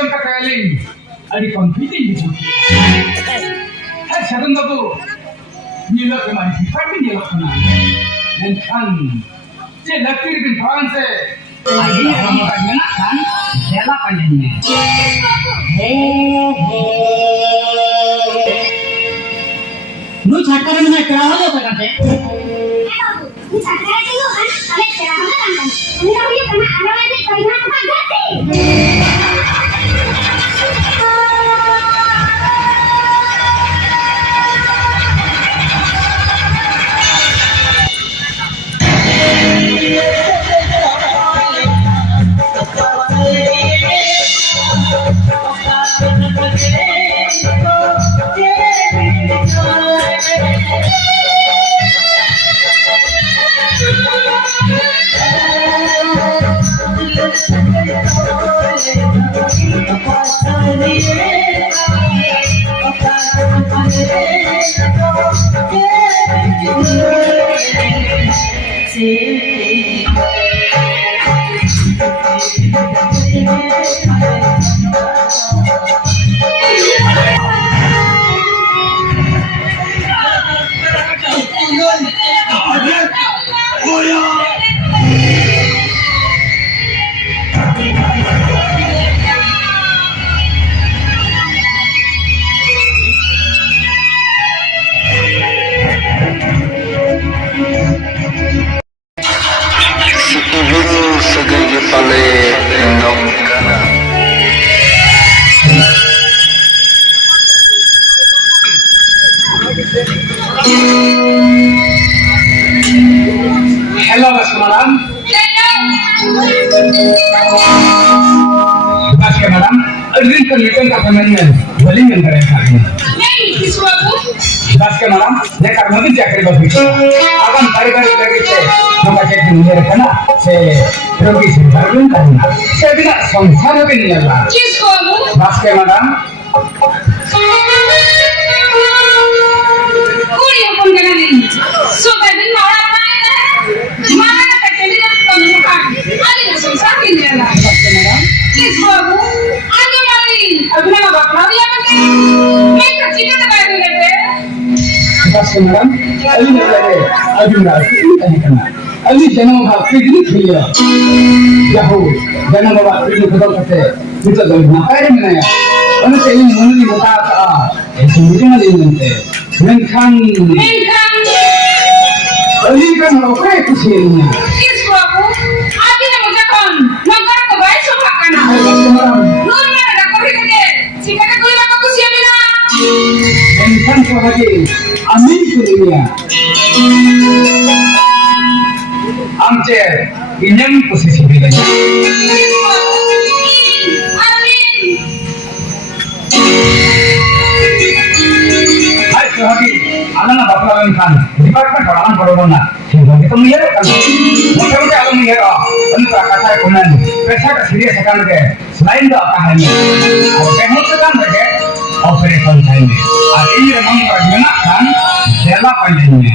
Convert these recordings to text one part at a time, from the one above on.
jam ka kailing adi competing di sini. Hai Shagun babu, nila kemari department nila kena. Dan kan, je lakir bin Tuhan se, adi kamu kan nak kan, jela panjangnya. Nu छटका में मैं करा हो तो करते तू छटका है तो अरे तेरा हम काम कर मेरा ये करना आने वाले परिणाम का Hello Mas Madam. Mas Madam, Arjun का मीटिंग का समय में बोलिंग कर रहे हैं। नहीं किस बाबू बस के मैडम ने कर्मचारी चाकरी बस बिच आगम तारीख लगे छे हम का चेक नहीं रखना से रोगी से अर्जुन करना से बिना संसार में नहीं लगा किस बाबू बस के मैडम कोई अपन करना नहीं सो दिन मारा पाए मारा का चली ना तो मुका आले ना संसार के नहीं लगा बस के मैडम किस बाबू आगे वाली अभी ना बकरा दिया मैंने मैं कच्ची का दबा देते बस के मैडम अभी नहीं लगे अर्जुन राज नहीं करना अभी जन्म का कितनी खेलिया याहो जन्म बाबा कितनी खबर करते कितना जन्म ना काय में ना अने तेरी मन की बता था ऐसे मुझे ना ले लेते मेंखान अली का नौकरी कुछ नहीं है किस बाबू आगे ना मुझे कौन नौकर को भाई सो पकड़ना बस के मैडम नूर मेरा नौकरी करके सिखाने कोई बात कुछ ये बिना मेंखान को हटे अमीर को दुनिया आमचे इंजन पोसिशन भी लगे हाय सोहागी आना बापला मेंखान department orang corona sehingga kita melihat kan moga-moga alam melihat entah kata kunan pesa ke serius akan ke selain itu apa hanya kalau sekarang mereka operasi time ini memang pergunakan jela panjangnya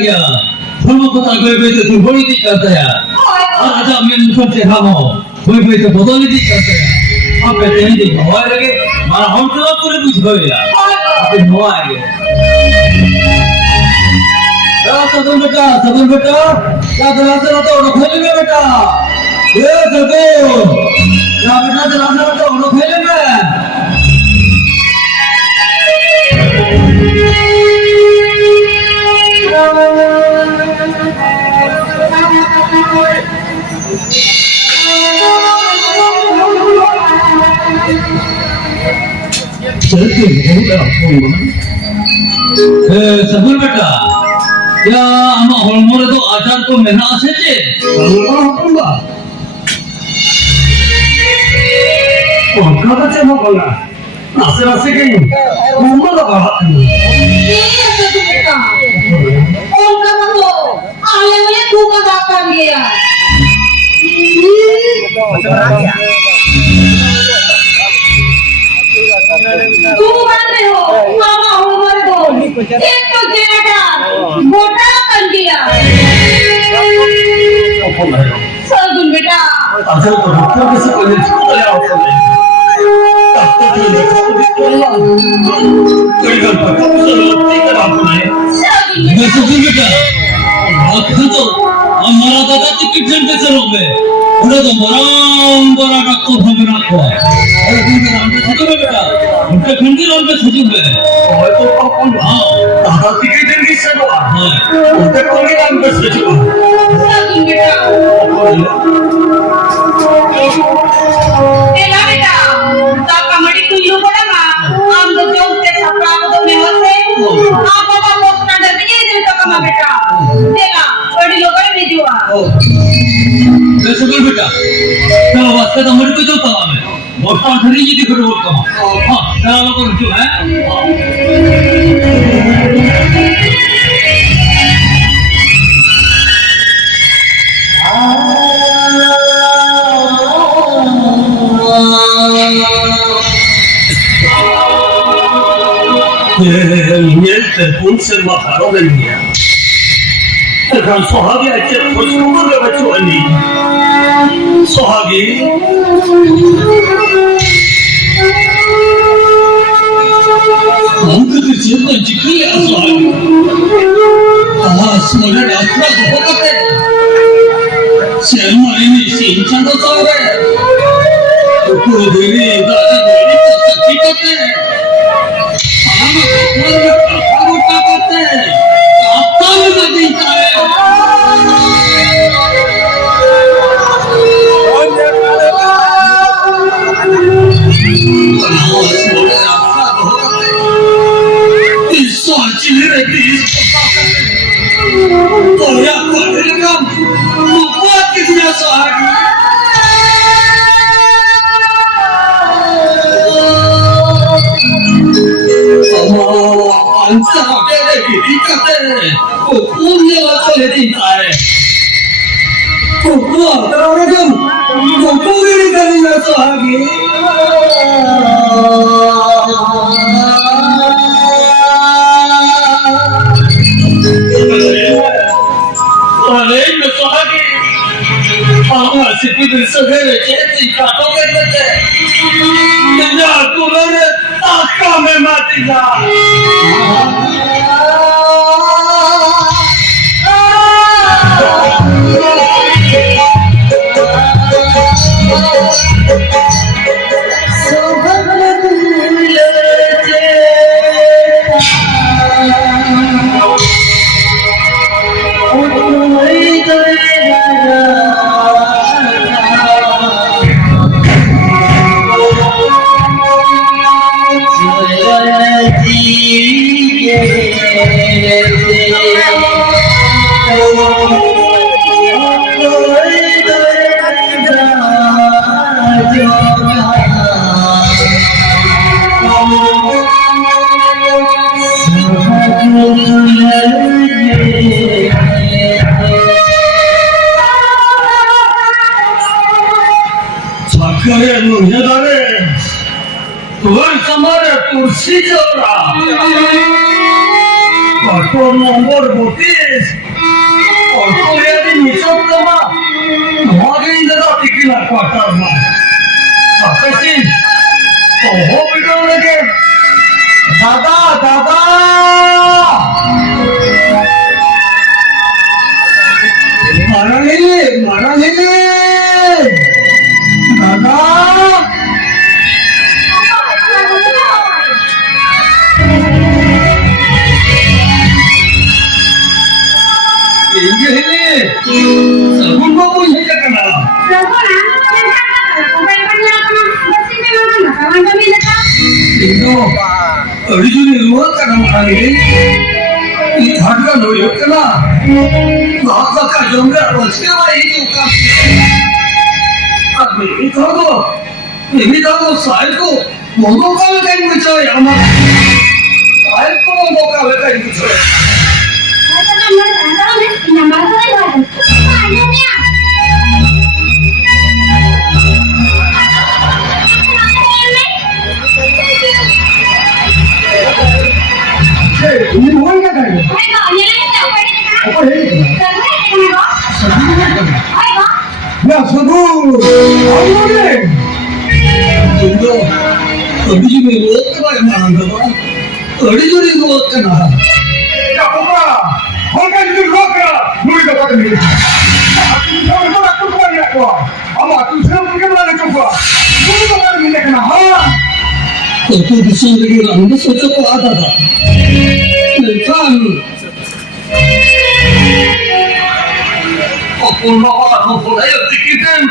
क्या धर्मकथा कोई तो दुर्बलित करता है और आजा main सबसे खामो कोई तो बदलित करता है अब कहते हैं कि हवा लगे मारा हम तो पूरे कुछ हो गया अब हवा आ गया सदन बेटा क्या चला तो खोल गया बेटा ए जगो या बेटा तेरा नाम तो उन्हों खेले में चलते सबुर बेटा या हम होलमोरे तो आचार को मेना आसे चे होगा कौन चे बोला नासे नासे के मुंबई का बात नहीं ये ऐसा तो बेटा उनका तो आले वाले तू का बात कर लिया तू बनते हो मामा हो मर दो एक तो जेठा मोटा कर दिया सगुन बेटा असल तो डॉक्टर के से कोई छूट गया होता है तब तो जो देखो कोई गल पर कब से लगती है बात नहीं सगुन मैं बेटा सबुर बेटा आखिर तो हमारा दादा टिकट सेंटर से रोक में उन्हें तो बड़ा डॉक्टर हमें ना हुआ अरे दिन के नाम पे सचिव है बेटा उनके खंडी नाम पे सचिव है और तो कौन हाँ दादा टिकट देंगे से तो उनके कौन के नाम पे सचिव सगुन बेटा एला बेटा तो कमड़ी कुल्लू बड़ा मां हम तो जो उसके सपना तो में होते आप बाबा पोस्टर दे दिए तो कमा बेटा देगा बड़ी लोग ने जुआ मैं सबुर बेटा चलो वास्ते तो मर को जो तवा में मोटा धरी जी दिख रहा है हां चलो लोग जो है niente punse ma parole mie kan sohagi ake kusuma ga bachwani sohagi हमको तो जीवन जिक्री आसान सोने डाक्टर को होते शर्माई नहीं सिंचा तो सारे तो देरी दादी मेरी तो सच्ची करते हम को करते आपका भी नहीं चाहे Sino, original luar kan orang ini, harga loyo kena, bahasa kajong nggak pasti lah itu kan. Tapi ini tahu saya tu, mau kau kain percaya amat, saya tu mau kau kain percaya. ini mau क्या करेंगे apa ini ya sudah kamu ni Sino, original luar kan yang mana tu? Original luar kan? ya apa kau kan itu lokal boleh dapat ni aku tahu aku bukan ya kau ama tu semua mungkin mana kau boleh dapat ni kena ha Itu disini lagi orang tu sudah kau ada tak? Kan? Aku nak aku nak yang tikitan.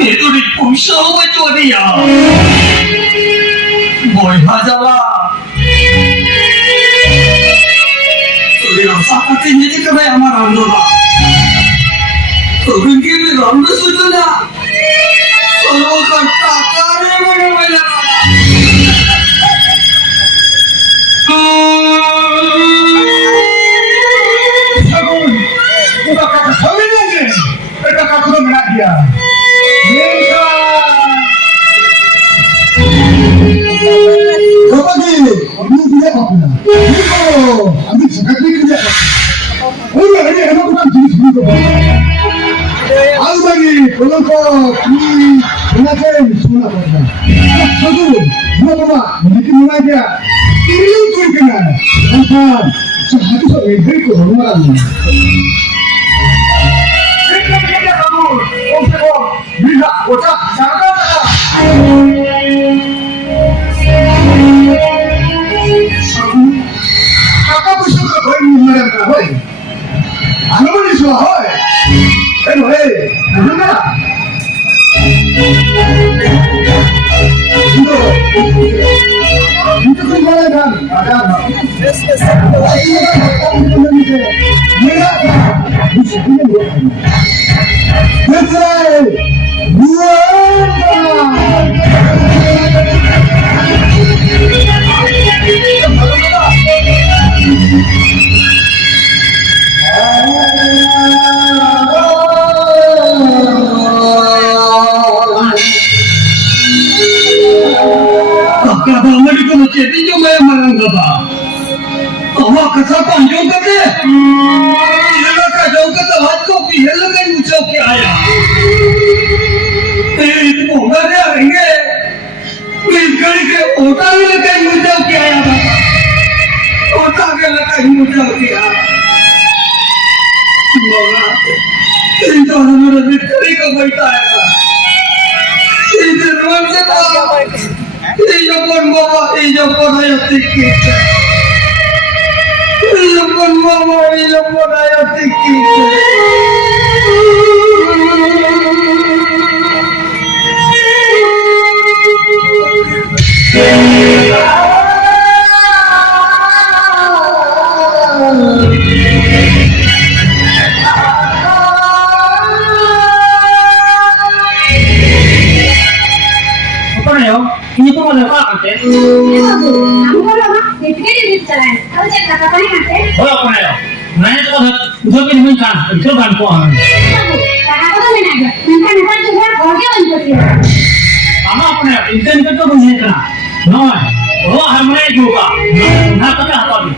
Itu di pusat macam dia. Boy hajalah. Sudah sakit ini jadi kena yang mana anda? Orang kini anda sudah dah. Kalau kata kare mana. udah kata kami lagi mereka kata mana dia mereka apa ni ini dia apa ni oh ambil sekat ni dia oh ini apa bukan jenis itu aku lagi kalau kau ni kenapa semua apa satu dua apa mungkin mana dia ini tu kena apa sehari sampai ke rumah ni bisa ucap jangan apa bisa kau ini mereka hoi anu ni semua hoi hoi mana itu mana kan ada Kata Amadi ko na cheti jo may maranga ba? Awa kasa panjong ka de. Ila ka jo ka to hat ko pihela ka mucho ke aya. Itu ponga de arenge. Bilkari ke ota le ka mucho ke aya ba. Ota ke le ka mucho ke aya. Moga. Itu hamara bilkari ka baita hai. Itu ruan se ba. Iya pun mama, iya pun ayah tikit. Iya pun mama, iya pun ayah tikit. apa ni yo ini tu mana apa kan kamu kalau mah dipikir di jalan kalau cek kata kali nanti oh apa ni yo nanya tu udah kini mencan itu ban kuah kata kata mana aja nanti nanti juga orangnya untuk dia sama apa ni yo inten itu bunyi kena no oh harmoni juga nah tapi apa ni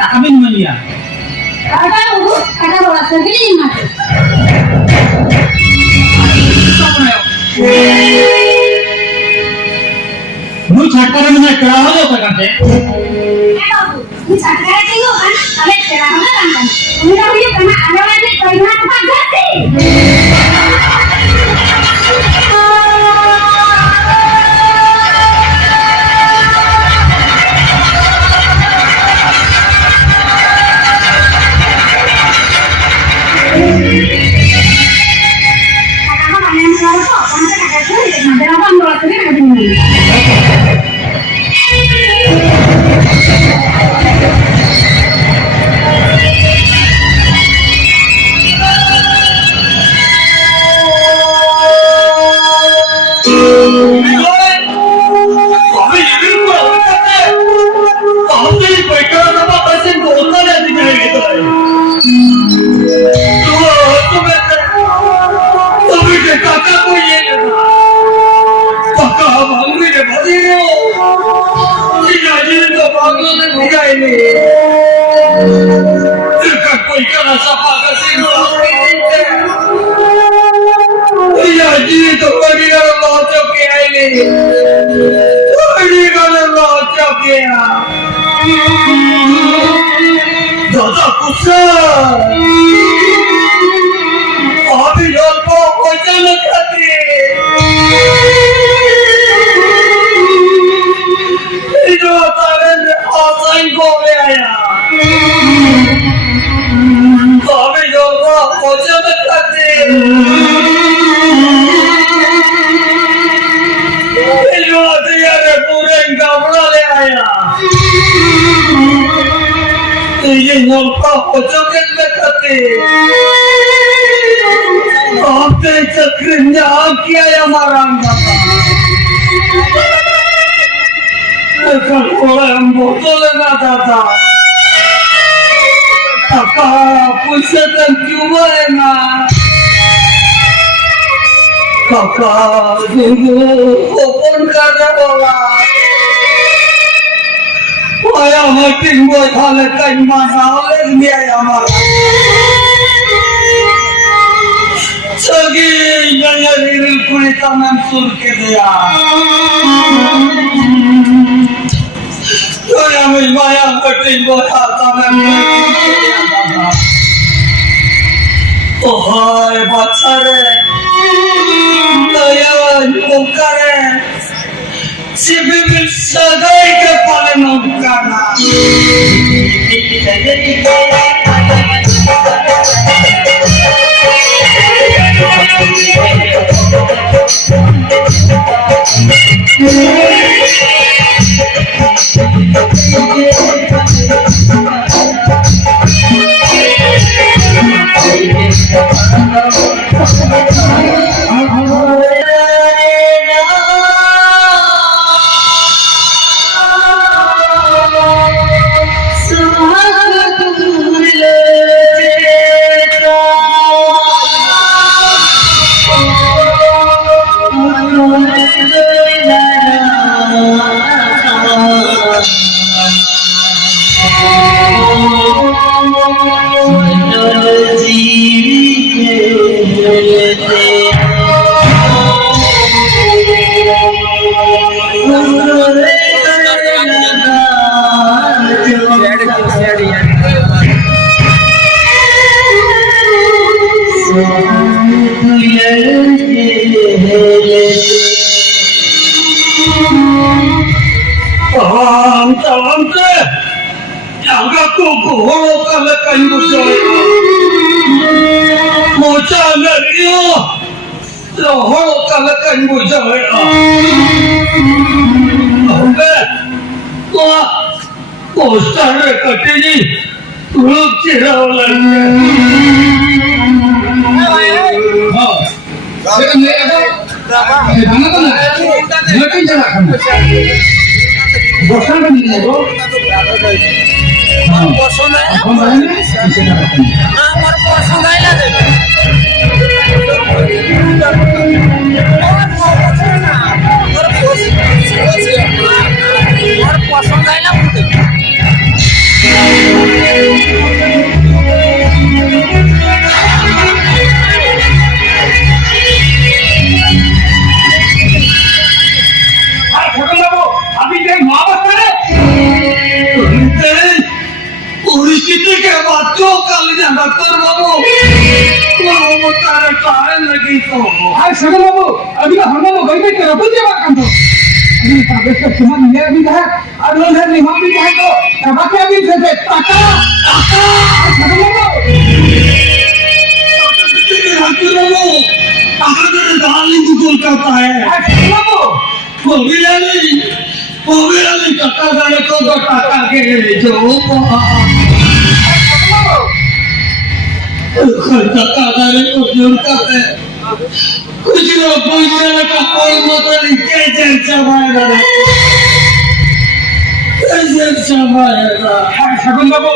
kami melia kata ubu kata bawa sendiri mati mu छटकर में करा हो तो करते ini sekarang itu kan kalian sekarang kan ini tapi karena ada lagi karena tempat ganti सफा करते या जी तो बड़ी कर लो चौके आईले बड़ी कर लो चौके दादा कुछ अभी लोग को वचन खाते जो तारे आसाई को ले आया अभी लोग को वचन खाते जो यार पूरे गावड़ा ले आया ये लोग को वचन खाते आपने चक्र न्याय किया है हमारा हम बोतल ना दादा काका पूछे तो क्यों है ना काका ओपन करने बोला आया मीटिंग वो थाले कहीं मनाले नहीं आया हमारा सगी नया रील पूरी तमाम सुन के दिया तो या मैं माया कटिंग बोला तमाम ओ हाय बच्चा रे नया मुक्का रे सिर्फ भी सगाई के पाले मुक्का ना कुछ लोग पूछने का कोई मतलब नहीं कैसे चबाएगा शगुन बाबू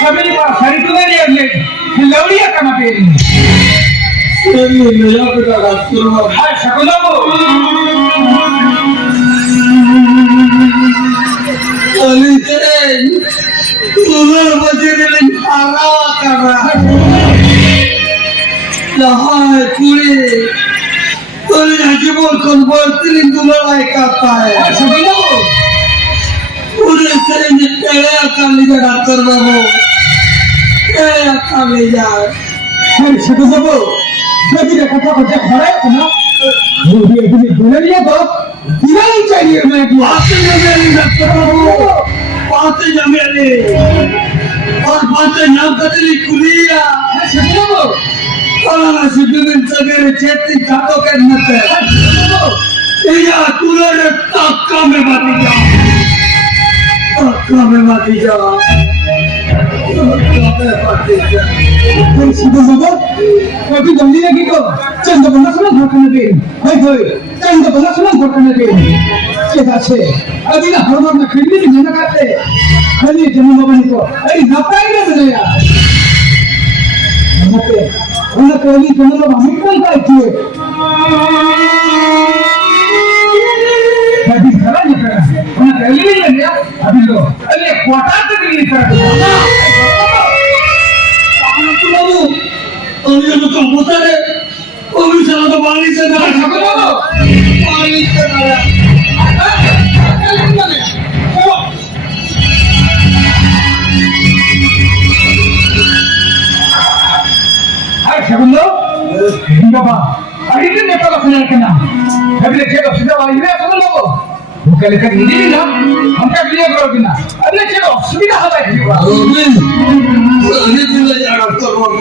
सभी सारी तुम्हारी अगले लवड़िया कमा पे शगुन बाबू तुला बजेले आरावा करा लहाय पुढे तुला याची बोलून बोलतील तुला ऐकताय पुढे तरी पेळे आकारली जा डॉक्टर बाबू पेळे आकारली जा ছোট বাবু যদি কথা কথা খড়ায় না যদি এখানে বলে নিয়ে তো দিলাই চাইয়ে না কি पाते जमेले डॉक्टर बाबू पाते जमेले और पाते नाम कतली कुलिया ছোট বাবু कोणाला सिद्धमेंट सगळे चेती खातो करणार या तुला टक्का में माती जा टक्का में माती जा ছোট বাবু কবি জলদি নাকি গো চন্দ বলা শোনা ঘটনা দিন ভাই ভাই চন্দ বলা শোনা ঘটনা দিন ঠিক আছে আজ না হরমর না খিড়ি দিন না কাটে খালি জমি বাবানি তো এই নাপাই না দেয়া ওকে ওনা কলি কোন লোক আমি কোন পাইছি कभी खरा नहीं करा उन्हें पहले भी नहीं लिया अभी लो अरे क्वार्टर तक नहीं करा बाबू और ये तो होता है वो भी चला तो पानी से ना पानी से ना अरे segundo बाबा अरे कितने पैसा सुना के ना अभी लेके तो सीधा वाली है segundo को वो कल का नहीं ना हमका क्लियर करोगे ना अभी लेके तो सुविधा है भाई अरे मिल जा डॉक्टर बाबू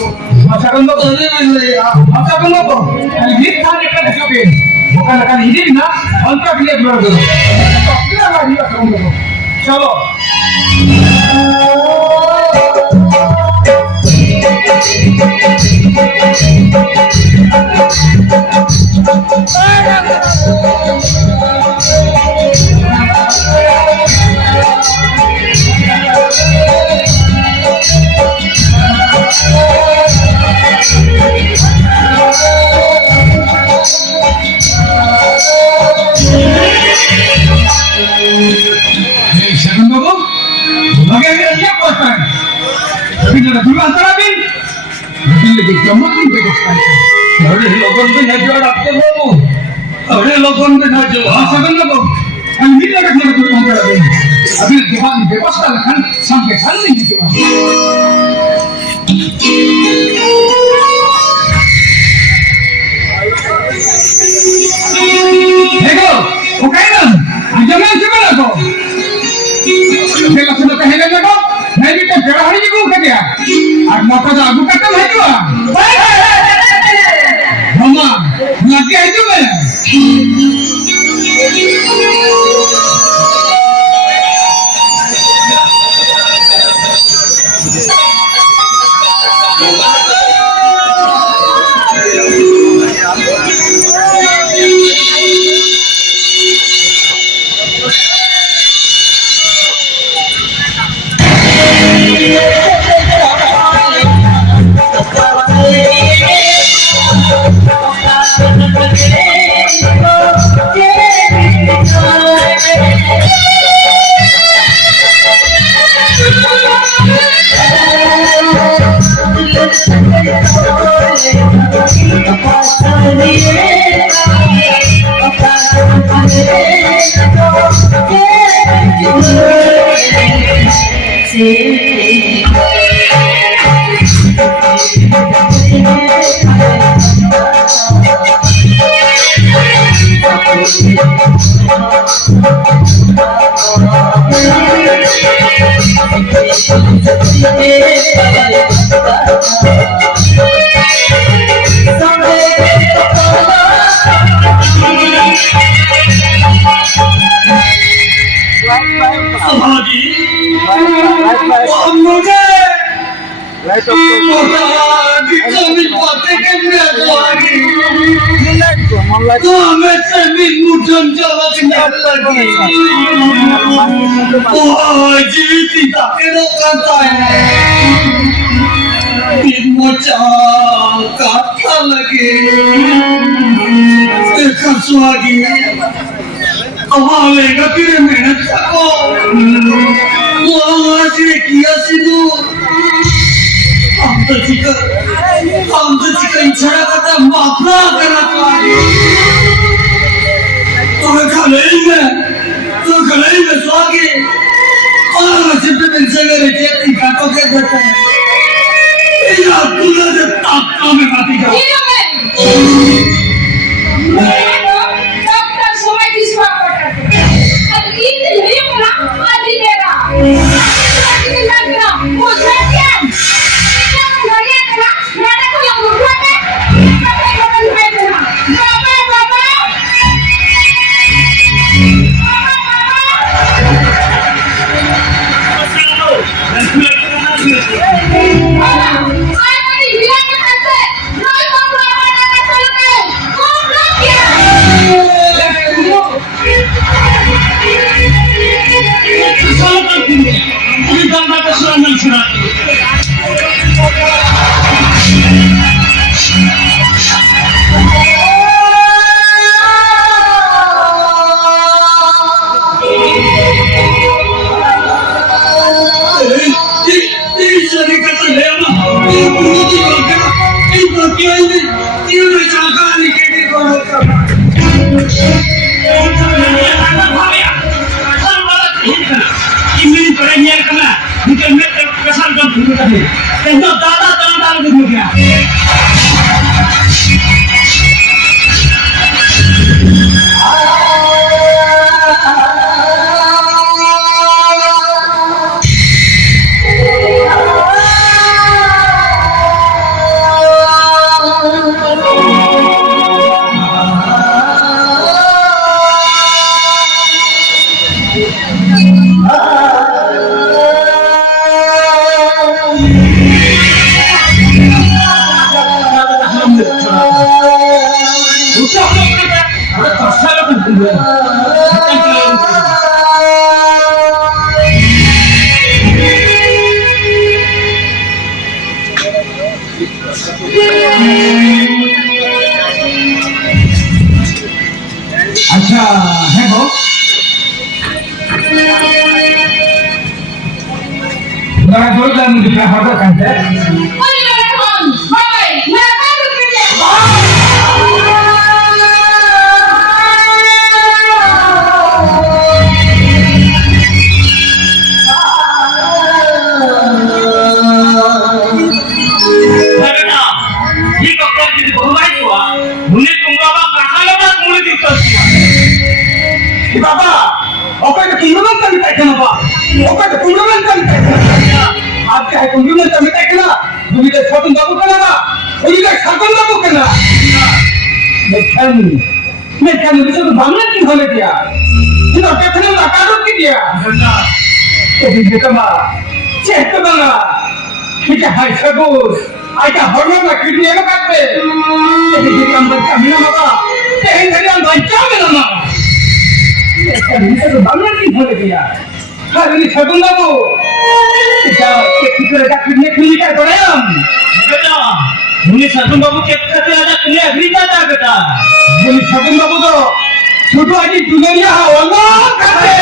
segundo को अरे मिल जा segundo को अभी भी खाने का देखोगे वो कल का नहीं ना हमका क्लियर करोगे तो सीधा वाली है segundo को चलो segundo को लगे ये पता है अभी ना दूर अंतरा भी लेकिन जम्मू की व्यवस्था है अरे लोगों पे न जो डॉक्टर बाबू अरे लोगों पे न जो segundo को हम भी लगे ना दूर अंतरा भी अभी दीवान व्यवस्था लखन संके सन नहीं दिया देखो वो कहना जमीन से बना को देखो सुनो कहेगा देखो मैं भी तो जरा हरी को कह दिया आज मौका तो आगू कटम है जो मामा लगे है जो मैं मेहनत मुळामुळाची की अशी तू आमचं चिकन छड़ा करता माफला करा तो गले में स्वागे और सिर्फ मिलसे मेरे चेती काटो के देते हैं या तूने से ताकता में बाती का डॉक्टर समय की स्वाप करते अब इतने ही बोला आज ही मेरा आज मेरा वो सत्यान क्या लगे ना मैंने को लग रहा है बदल है ना बाबा अच्छा है वो बड़ा जोर दार मुझे क्या हर बार कहते हैं बाबा ओके तुम्ही कमी पाहिजे ना बा ओके तुम्ही कमी पाहिजे आज काय तुम्ही कमी पाहिजे ना तुम्ही ते स्वतंत्र दाबू केला ना तुम्ही ते साकून दाबू केला मेथान विषय बांगला की होले त्या तिला पेथने नाकारो की त्या ते बेटा चेक बघा ठीक आहे हाय सगोर आयता हॉर्मोनला किडनी आहे का ते ते काम कमी ना बाबा ते हे घरी आणून काय ना बांगला की होले त्या हारली सगून दाबू त्या किती किडनी खुली काय पडायम बेटा मुनी सगुन बाबू चेक करते आजा तुने अग्री जाता बेटा मुनी सगुन बाबू तो छोटू आजी दुनिया वाला करते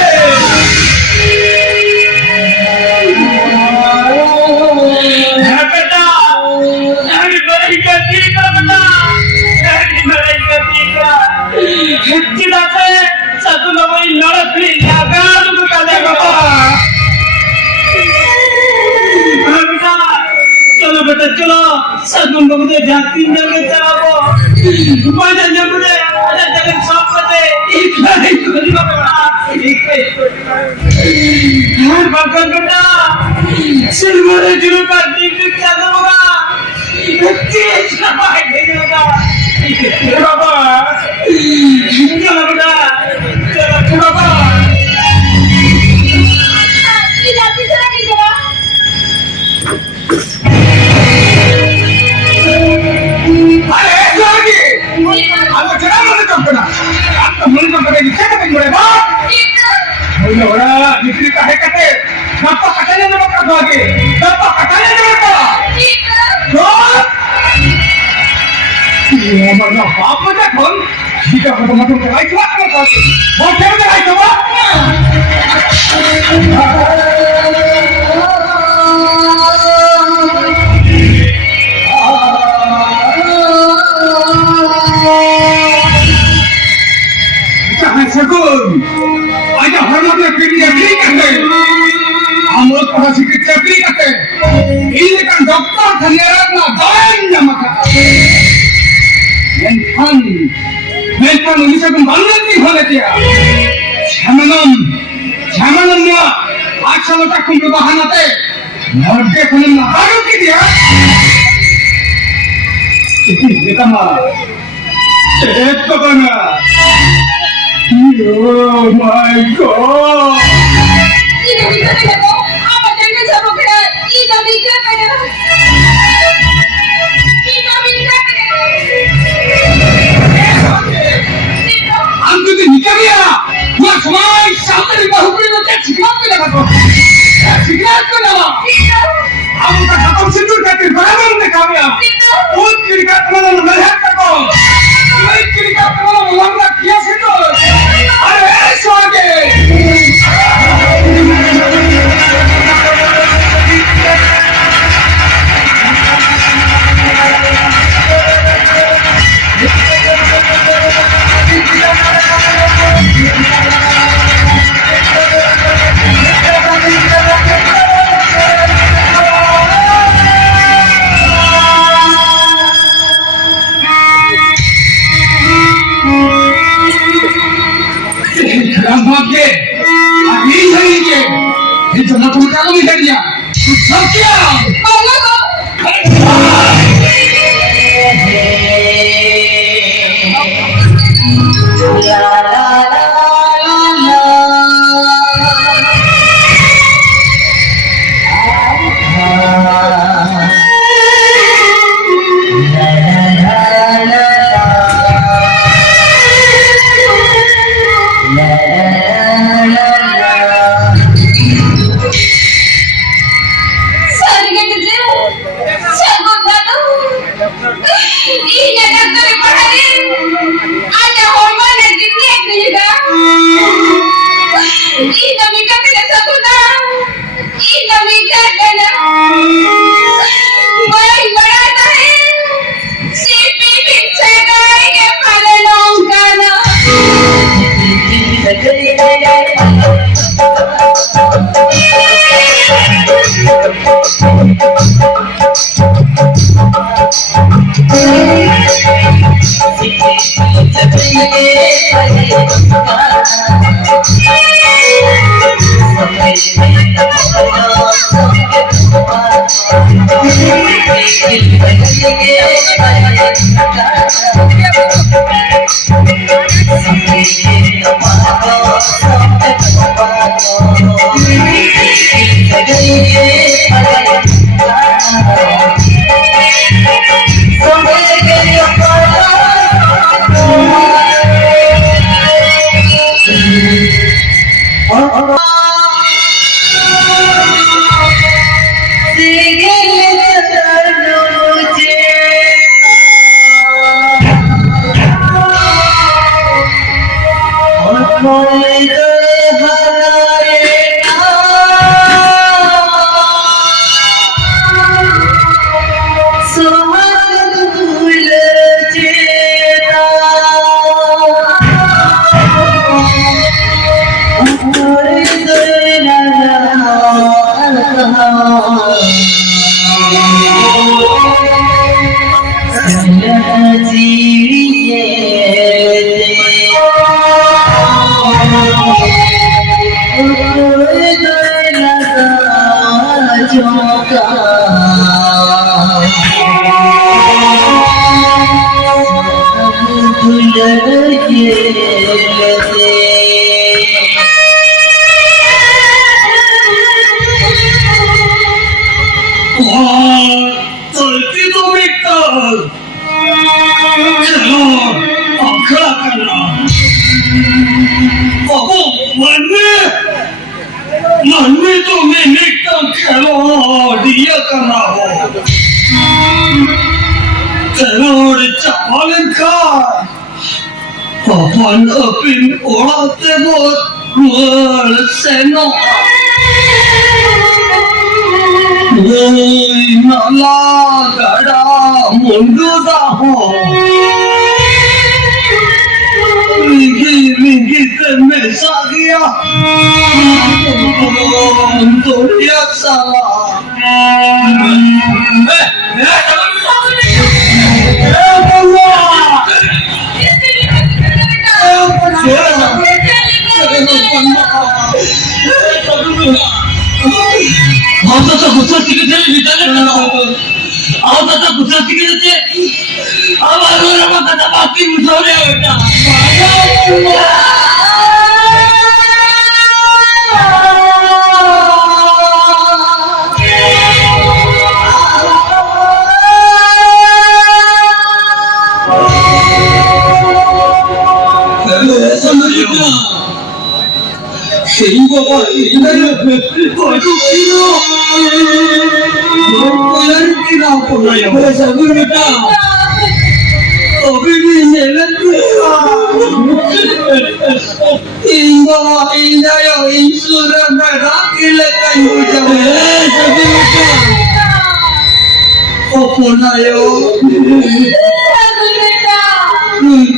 बेटा अरे बड़ी करती का बेटा अरे बड़ी करती का कितनी दाते सगुन बाबू लड़ती लगा तो का दे बाबा चलो बेटा चलो सगुन बाबू दे जाती जगह चलाओ बाजा जब दे अरे जगह सब पते एक नहीं कोई बाबा एक हर बाकर बेटा सिलवरे जुलू का दिख क्या होगा तेज का भाई भेजोगा बाबा चलो बेटा चलो बाबा बिक्री का है कहते गप्पा कटाने में मत आगे गप्पा कटाने में मत ये मरना बाप मत कौन जिथं होतं मोठं करायचं मोठ्या करायचं सकून माझ्या हरमाच्या पिढी चकरी करते आम्हाला कोणाशी चकरी करते ही का डॉक्टर धन्यवाद ना जाऊन जमा करते मेंथन उन्नीस बांधण्याची होण्याची श्यामानंद आजच्या कुंभ वाहनाते मर्दे कोणी नाकारू की दिया किती कमा एक बघा Oh my God! Ida bisa begitu, apa jangan sama kena? Ida bisa begitu. Ida bisa begitu. Antu itu nikah ya? Gua semai sampai di bahu beli nanti signal tu dah kau. Signal tu dah lah. Aku tak tahu situ kaki beramal ni kami ya. Oh kiri kat mana melihat kau? Kiri kat mana melanggar kias itu? अरे स्वागे भाग्य अभी सही के ये जो ना तुम कालो नहीं कर दिया तू सब क्या मनमें तो मैं निकल खेलो दिया करना हो तेरा और चावल का Papan apin orang tebot luar seno. Oi nala gada mundu daho. Minggi temme sagia. Untuk dia salah. आता गुस्सा तिकीट आता गुस्सा तिकीट आता बाकी उठवले बेटा谁过把你那个我就知道，我要是知道不能有，我想不知道，我被你写了字啊，因为人家有因素的，买他给了他有奖，想不知道，我不能有。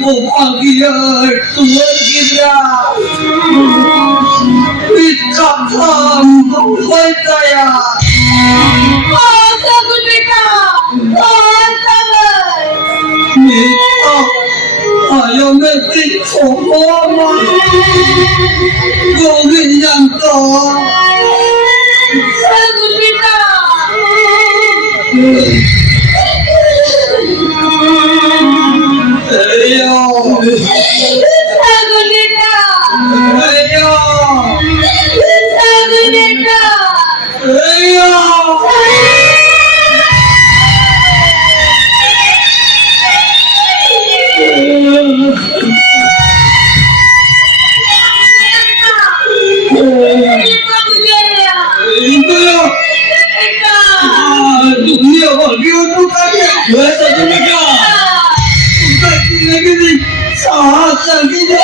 我放弃了，做一个。Kita berjaya. Oh, takut beta. Oh, takut. Kita ayo mesti semua. Kau yang tahu. Takut beta. Ayo. Takut beta. Ayo. Takut beta. Ayo. Dunia bagian bukannya. Bahasa dunia. Bukan negeri. Sahaja kita.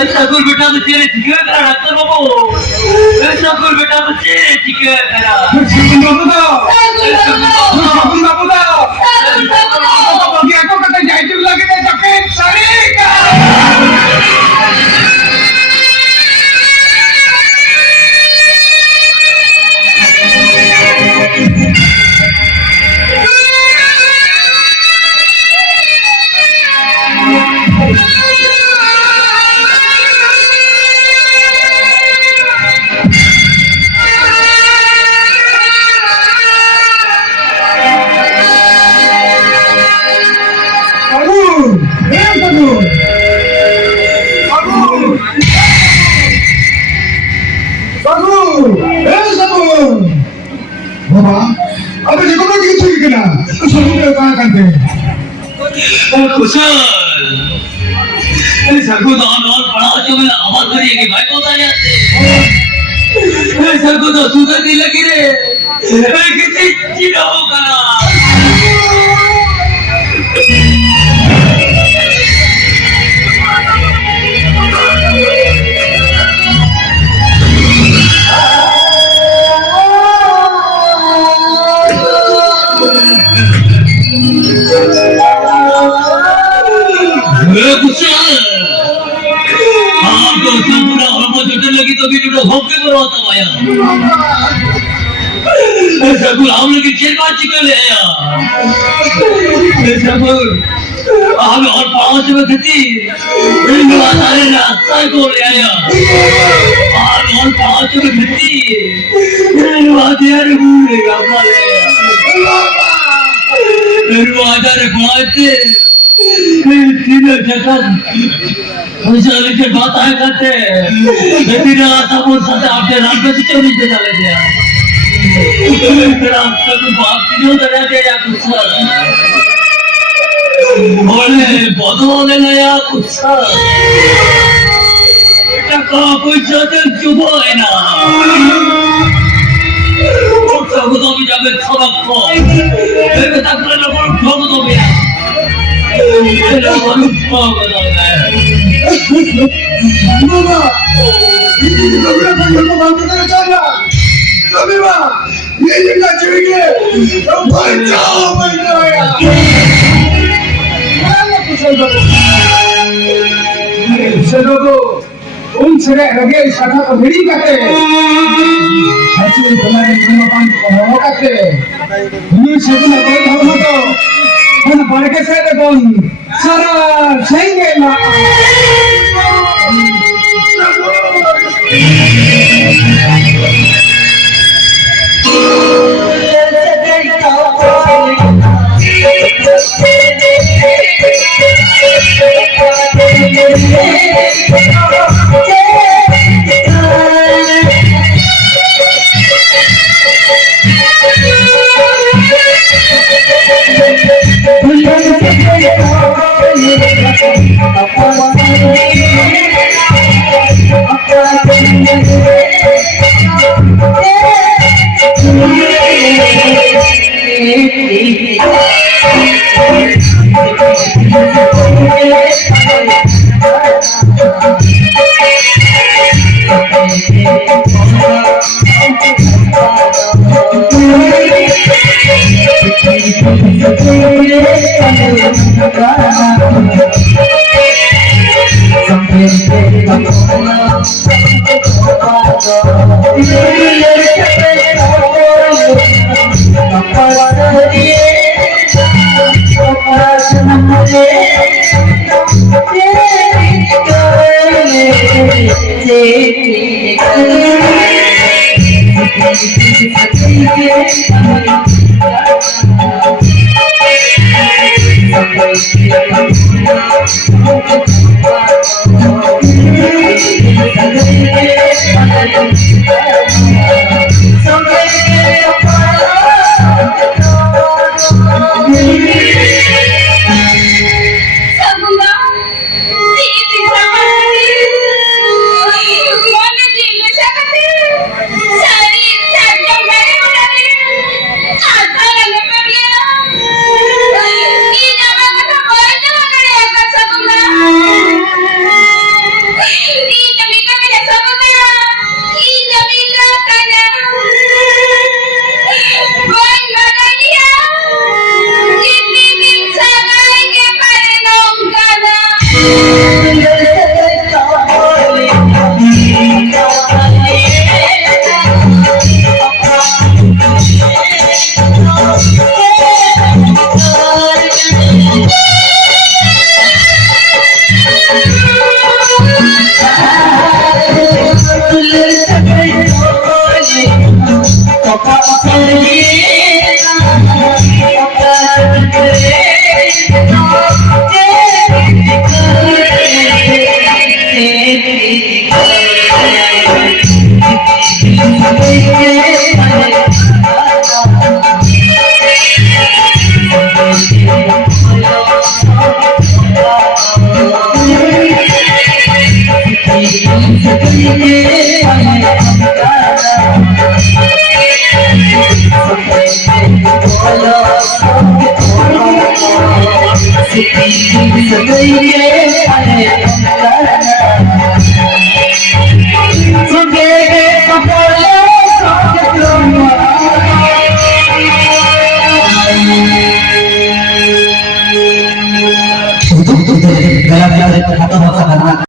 ऐसा कोई बेटा तो चेहरे चिके करा doctor बाबू ऐसा कोई बेटा तो चेहरे चिके करा সেগুন বাবু দাও সেগুন বাবু দাও। সেগুন বাবু দাও সেগুন বাবু দাও। বাকি একো কথা যাইতে লাগে না তোকে সারিকা বাবা আবে যে কোনো কিছু ঠিক না সবুজ কাজ করতে कुशल ऐसा को तो और बड़ा जो मैं आवाज करेगी भाई को बता जाते ऐसा को तो सुधर नहीं लगी रे किसी चीना हो करा लगी तो भी भोंके करवाता आया ऐसा कुल हम लोग की जेल बात चिकन ले आया ऐसा कुल हमें और पाँच में खती इन सारे रास्ता को ले आया और पाँच में खती इन यार भूलेगा रे बुआते तीनों जगह मुझे के बात आए करते यदि ना सब साथ आपके नाम पे क्यों नहीं डाले दिया तेरा सब बात क्यों दे दिया कुछ बोले बदले नया कुछ बेटा का कोई जगह चुप है ना और सब तो भी जावे सबक को मेरे तक ना कोई ठोक दो भैया मेरा मन ठोक दो বাবা এই লোকরা পর্যন্ত বন্ধ করে চল না সবিবা এই জায়গা ছেড়ে গিয়ে ভাই যাও ভাই যাও সেরকম उन छड़े रगे शाखा को भेड़ी काटे ऐसे तुम्हारे धर्मपान को हो काटे न्यू सेगुन को धर्म तो उन बड़ के से देखो सारा सही है ना Thank